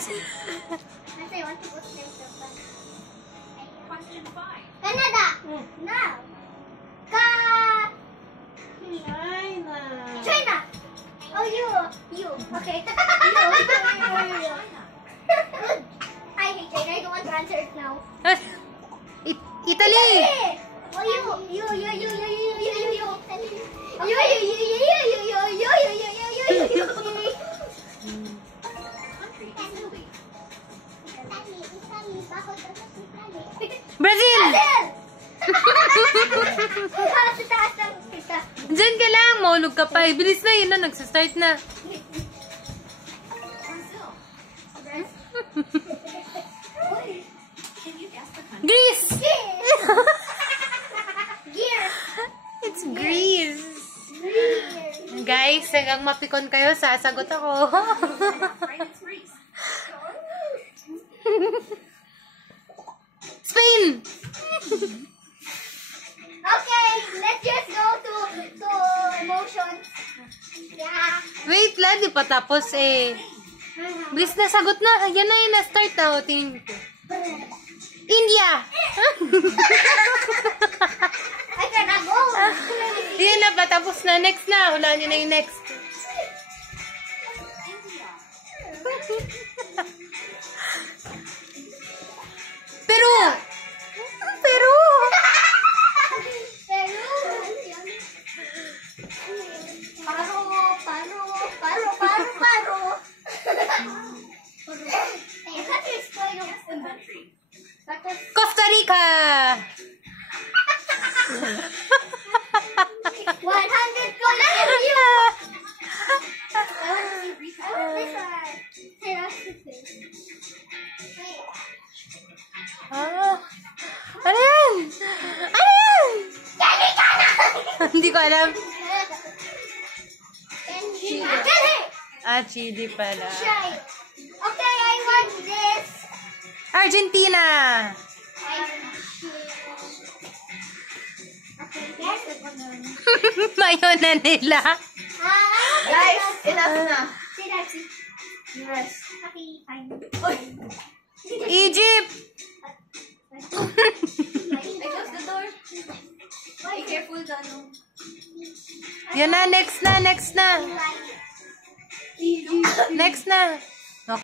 Brazil. Canada. No. China. Oh, you. Okay. I hate China. I don't want to answer it now. Italy. Oh, you. Brazil. Diyan ka lang. Maulog ka pa. Bilis na. Yun na. Nagsastart na. Greece. It's Greece. Guys, hanggang mapikon kayo, sasagot ako. Spain. Okay, let's just go to emotions. Yeah. Wait lang, di pa tapos eh. Bilis na, sagot na. Yan na yun, na-start na. O, tingin ko. India! I cannot go. Yan na ba? Tapos na. Next na. Hulaan nyo na yung next. Peru! Peru! Costa Rica! 100 ko lang you. Ano yan? Ano yan? Hindi ko alam. Chile pala. Okay, I want this. Argentina! Mayo na nila. Guys, enough na. Yes. Okay, fine. Egypt! I close the door. Be careful, Dano. Yan na, next na, next na. Next na.